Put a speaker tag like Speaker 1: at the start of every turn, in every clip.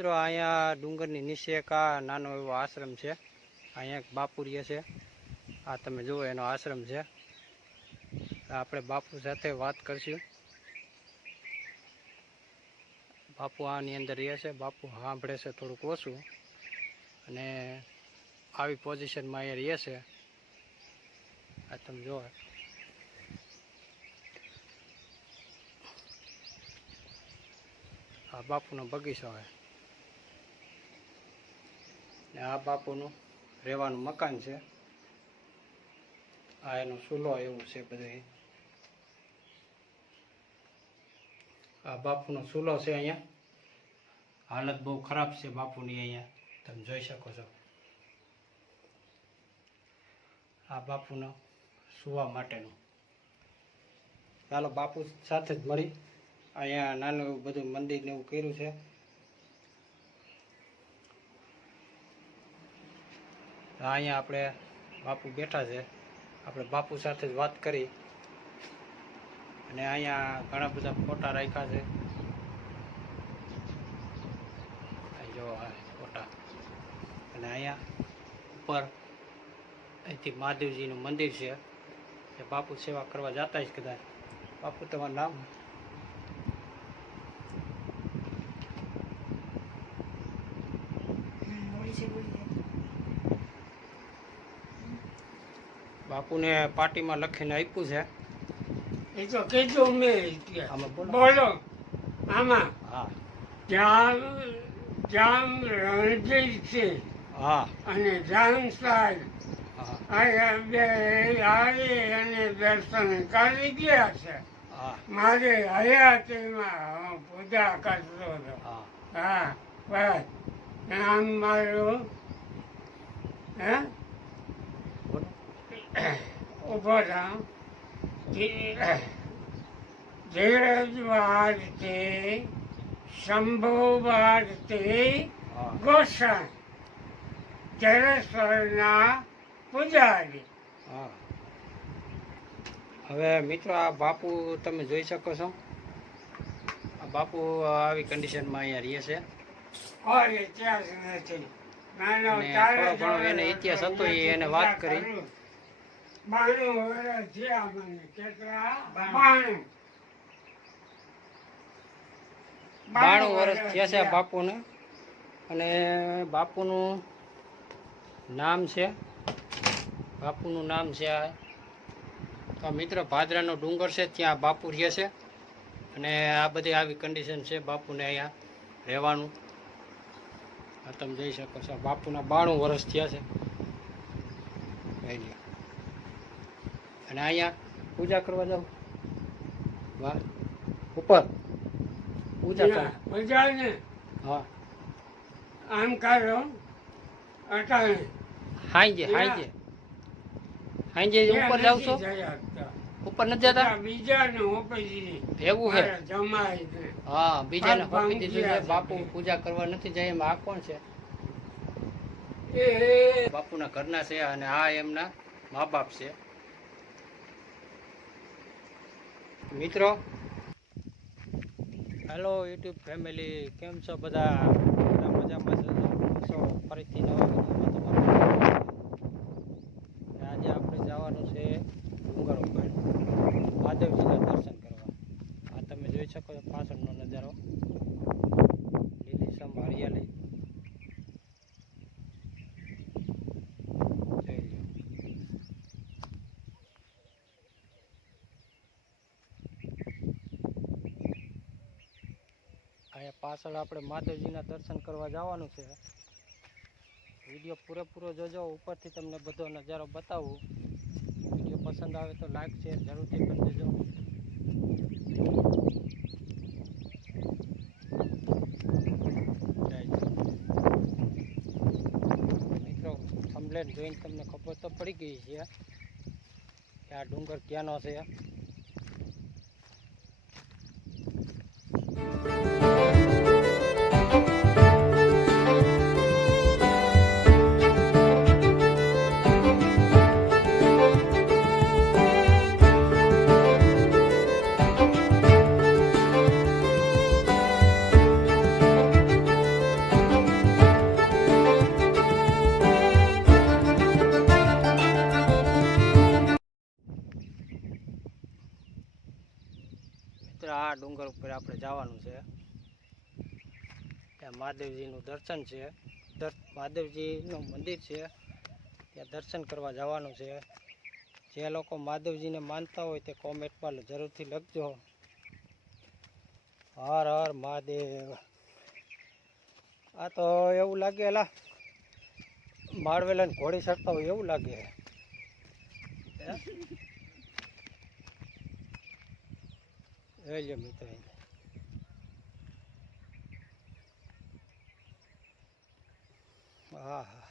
Speaker 1: મિત્રો, અહીંયા ડુંગરની નીચે એક આ નાનો એવો આશ્રમ છે. અહીંયા એક બાપુ રહે છે. આ તમે જુઓ, એનો આશ્રમ છે. આપણે બાપુ સાથે વાત કરશું. બાપુ આની અંદર રહે છે. બાપુ સાંભળે છે, થોડુંક ઓછું. અને આવી પોઝિશનમાં અહીંયા રહે છે. આ તમે જુઓ. આ બાપુનો બગીચો છે. ને આ બાપુનું રહેવાનું મકાન છે. આ એનો સુલો એવું છે બધું. આ બાપુનો સુલો છે અહીંયા. હાલત બહુ ખરાબ છે બાપુની અહીંયા. તમે જોઈ શકો છો. આ બાપુનો સુવા માટેનું. ચાલો બાપુ સાથે જ મળી. અહીંયા નાનું એવું બધું મંદિર ને એવું કર્યું છે. અહીંયા આપણે બાપુ બેઠા છે. આપણે બાપુ સાથે જ વાત કરી. અને અહીંયા ઘણા બધા ફોટા રાખ્યા છે. જો ફોટા. અને અહીંયા ઉપર અહીંથી મહાદેવજીનું મંદિર છે. એ બાપુ સેવા કરવા જતા જ કદાચ. બાપુ, તમારું નામ? બાપુને પાર્ટીમાં લખીને આપ્યું છે.
Speaker 2: એ તો કીધું મેં
Speaker 1: બોલો.
Speaker 2: આમાં.
Speaker 1: હા.
Speaker 2: જામ જામ રણજીત છે.
Speaker 1: હા.
Speaker 2: અને જામ સાહેબ. આવી અને દર્શન કરી ગયા છે.
Speaker 1: હા.
Speaker 2: મારે હયાતીમાં પૂજા કરતો હતો.
Speaker 1: હા.
Speaker 2: હા બસ. નામ મારું હે? ઊભો થાવ. ધીરજ ભારતી શંભુ ભારતી ગોસાઈ. જરેશ્વરના પૂજારી.
Speaker 1: હવે મિત્રો આ બાપુ તમે જોઈ શકો છો. આ બાપુ આવી કન્ડિશનમાં અહીંયા રહે છે.
Speaker 2: ઇતિહાસ નથી. નાનો
Speaker 1: એને ઇતિહાસ હતો એને વાત કરી.
Speaker 2: બાણું વર્ષ થયા મને કેટલા? બાણું.
Speaker 1: બાણું. વર્ષ થયા છે બાપુને. અને બાપુનું નામ છે. બાપુનું નામ છે આ મિત્ર ભાદરાનો ડુંગર છે ત્યાં બાપુ રહે છે. અને આ બધી આવી કન્ડિશન છે બાપુને અહીંયા રહેવાનું. આ તમે જોઈ શકો છો બાપુના બાણું વર્ષ થયા છે. અને અહીંયા પૂજા કરવા જાઉં. વાહ. ઉપર. પૂજા કરો હા.
Speaker 2: આમ કરો અટાણે.
Speaker 1: હાંજે હાંજે. હાંજે ઉપર જાવ છો? ઉપર નથી જતા?
Speaker 2: બીજાને ઓપી
Speaker 1: એવું છે
Speaker 2: જમાય
Speaker 1: હા બીજાને
Speaker 2: ભાગ
Speaker 1: દીધું છે બાપુ પૂજા કરવા નથી જાય. એમાં આ કોણ છે?
Speaker 2: એ.
Speaker 1: બાપુના ઘરના છે અને આ એમના મા બાપ છે. મિત્રો. હેલો યુટ્યુબ ફેમિલી કેમ છો બધા બધા મજામાં છો છો ફરીથી નવા વિડીયોમાં તમારું સ્વાગત છે. અને આજે આપણે જવાનું છે ડુંગર ઉપર મહાદેવજીના દર્શન કરવા આ તમે જોઈ શકો છો પાછળનો નજારો લીલીછમ હરિયાળી જોઈ લો અહીંયા પાછળ આપણે માતાજીના દર્શન કરવા જવાનું છે. વીડિયો પૂરેપૂરો જોજો, ઉપરથી તમને બધો નજારો બતાવું. વીડિયો પસંદ આવે તો લાઈક શેર જરૂરથી કરી દેજો. મિત્રો થંબલેટ જોઈને તમને ખબર તો પડી ગઈ છે કે આ ડુંગર ક્યાંનો છે. મહાદેવજીનું દર્શન છે. મહાદેવજીનું મંદિર છે. ત્યાં દર્શન કરવા જવાનું છે. જે લોકો મહાદેવજીને માનતા હોય તે કોમેન્ટમાં જરૂરથી લખજો. હર હર મહાદેવ. આ તો એવું લાગે એલા માળવેલાને ઘોડી શકતા હોય એવું લાગે. હે? મિત્ર એને. હા હા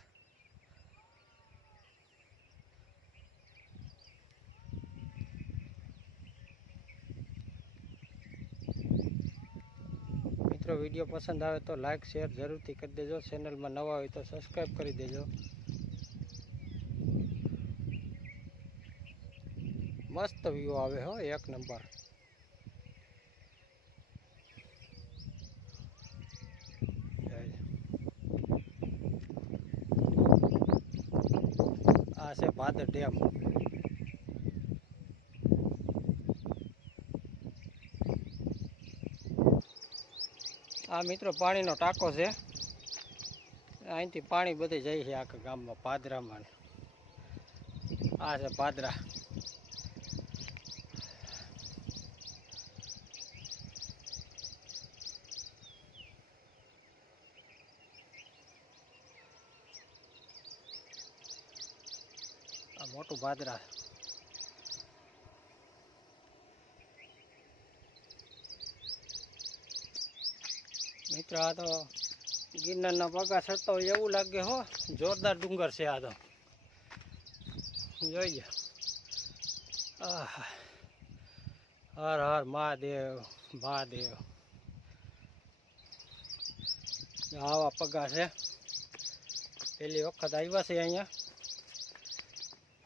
Speaker 1: મિત્રો વીડિયો પસંદ આવે તો લાઇક શેર જરૂરથી કરી દેજો. ચેનલમાં નવા હોય તો સબસ્ક્રાઈબ કરી દેજો. મસ્ત વ્યૂ આવે હો, એક નંબર આ છે ભાદર ડેમ આ મિત્રો પાણીનો ટાંકો છે. અહીંથી પાણી બધે જાય છે આખા ગામમાં, પાદરામાં. આ છે પાદરા. આ મોટું પાદરા મિત્ર તો ગિરનારના પગા ચડતા હોય એવું લાગે હો. જોરદાર ડુંગર છે આ તો. જોઈએ. હર હર મહાદેવ મહાદેવ. આવા પગા છે. પહેલી વખત આવ્યા છે અહીંયા.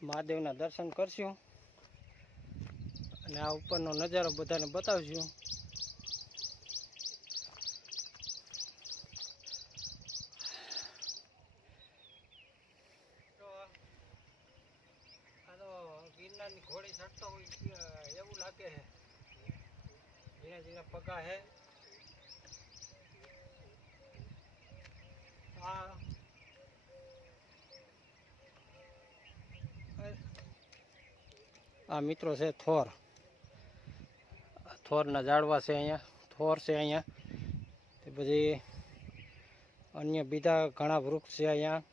Speaker 1: મહાદેવના દર્શન કરશું. અને આ ઉપરનો નજારો બધાને બતાવશું તો આ તો ગિરનારની ઘોડી ચડતો હોય છે, એવું લાગે છે ધીરે ધીરે પગા હે. આ મિત્રો છે થોર. થોરના ઝાડવા છે અહીંયા. થોર છે અહીંયા. તે પછી અન્ય બીજા ઘણા વૃક્ષ છે અહીંયા.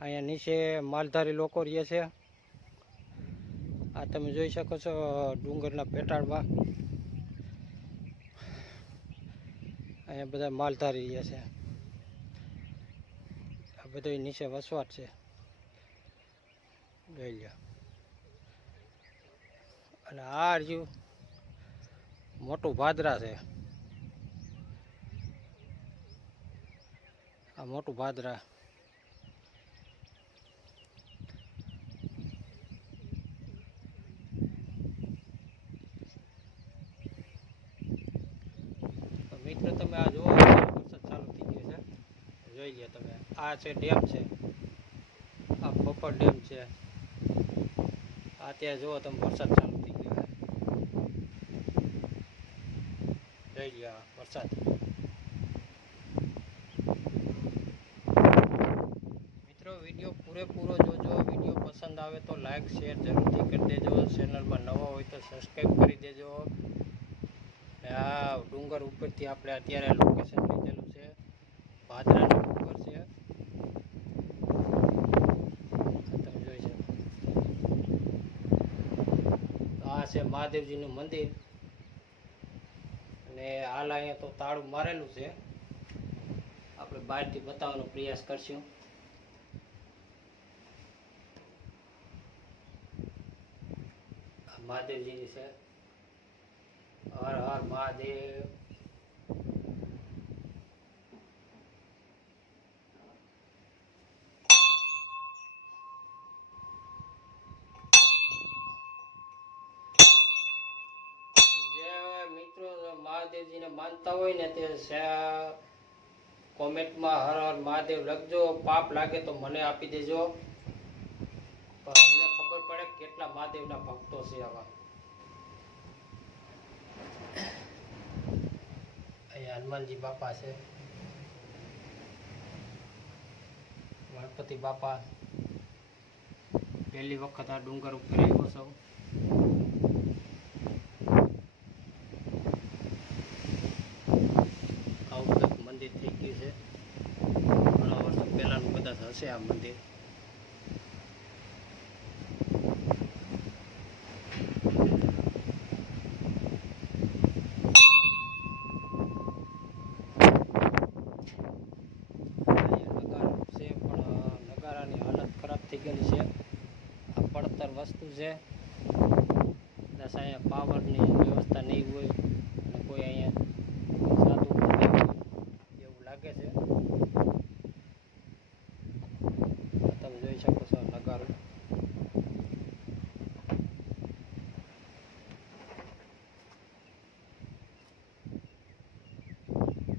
Speaker 1: અહીંયા નીચે માલધારી લોકો રહે છે. આ તમે જોઈ શકો છો ડુંગરના પેટાળમાં. અહીંયા બધા માલધારી રહે છે. આ બધો નીચે વસવાટ છે. જોઈ લો અને આ રહ્યું મોટું ભાદરા છે. આ મોટું ભાદરા તો મિત્રો તમે આ જુઓ વરસાદ ચાલુ થઈ ગયો છે જોઈ લે તમે. આ છે ડેમ છે. આ પોપર ડેમ છે. આ જુઓ તમે, વરસાદ ચાલુ થઈ ગયો જોઈ લે વરસાદ. મિત્રો, વીડિયો પૂરેપૂરો જોજો. વીડિયો પસંદ આવે તો લાઈક, શેર જરૂરથી કરી દેજો. ચેનલમાં નવા હોય તો સબસ્ક્રાઈબ કરી દેજો. આ ડુંગર ઉપરથી આપણે અત્યારે લોકેશન લીધેલું છે. ભાદરાનો ડુંગર છે. તમે જોઈ શકો આ છે મહાદેવજીનું મંદિર. અને હાલ અહીંયા તો તાળું મારેલું છે. આપણે બહારથી બતાવવાનો પ્રયાસ કરશું. મહાદેવજીની છે. હર હર મહાદેવ જે મિત્રો મહાદેવજીને માનતા હોય ને તે કોમેન્ટમાં હર હર મહાદેવ લખજો. પાપ લાગે તો મને આપી દેજો. પણ અમને ખબર પડે કેટલા મહાદેવના ભક્તો છે આવા. અહીંયા હનુમાનજી બાપા છે. ગણપતિ બાપા. પહેલી વખત આ ડુંગર ઉપર આવ્યો છું આવું કંઈક મંદિર થઈ ગયું છે ઘણા વર્ષો પહેલાંનું કદાચ હશે આ મંદિર. થઈ ગયેલી છે. આ પડતર વસ્તુ છે. કદાચ અહીંયા પાવરની વ્યવસ્થા નહીં હોય અને કોઈ અહીંયા સાધુ પણ નહીં હોય એવું લાગે છે તમે જોઈ શકો છો નગારો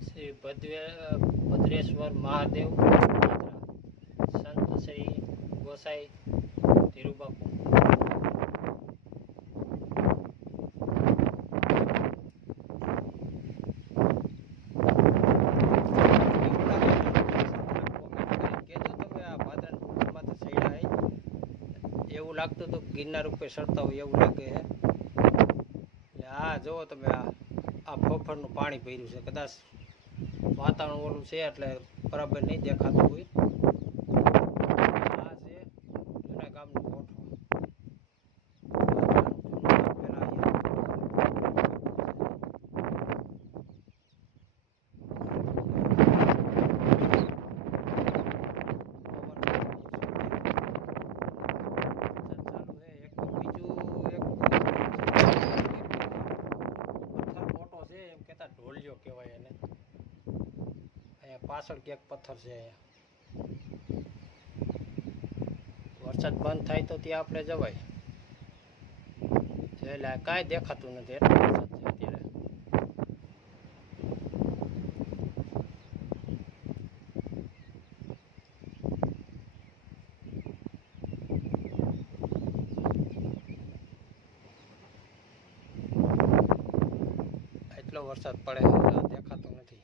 Speaker 1: શ્રી ભદ્રે ભદ્રેશ્વર મહાદેવ સંત શ્રી ગોસાઈ ધીરુબાપુ. એવું લાગતું હતું ગિરનાર ઉપર ચડતા હોય એવું લાગે છે એટલે આ જુઓ તમે આ આ ફોફરનું પાણી ભર્યું છે. કદાચ વાતાવરણ ઓલું છે એટલે બરાબર નહીં દેખાતું હોય આ છે જૂના ગામનો કોઠો પેલા ચાલુ છે એક બીજું એક પથ્થર મોટો છે એમ કહેતા ઢોલિયો કહેવાય એને અહીંયા પાછળ ક્યાંક પથ્થર છે. વરસાદ બંધ થાય તો ત્યાં આપણે જવાય. એટલે કાંઈ દેખાતું નથી અત્યારે. એટલો વરસાદ પડે છે આ દેખાતું નથી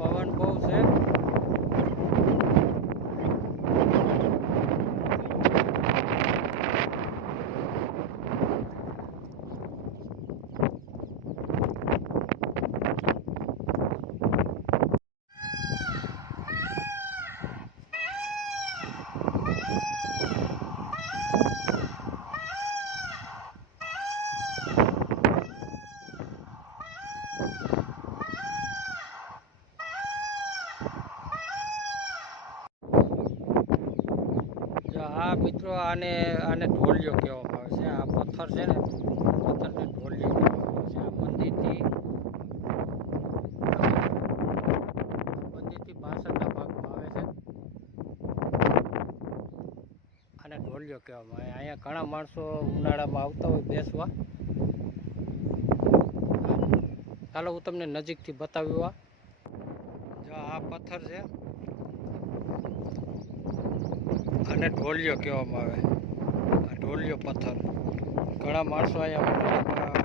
Speaker 1: પવન બહુ છે જો આ મિત્રો આને આને ઢોલિયો કહેવામાં આવે છે. આ પથ્થર છે ને, પથ્થરને ઢોલિયો કહેવામાં આવે છે. આ મંદિરથી મંદિરથી પાછળના ભાગમાં આવે છે. આને ઢોલિયો કહેવામાં આવે. અહીંયા ઘણા માણસો ઉનાળામાં આવતા હોય, બેસવા. ચાલો, હું તમને નજીકથી બતાવ્યું આ. જો આ પથ્થર છે આને ઢોલિયો કહેવામાં આવે. આ ઢોલિયો પથ્થર. ઘણા માણસો અહીંયા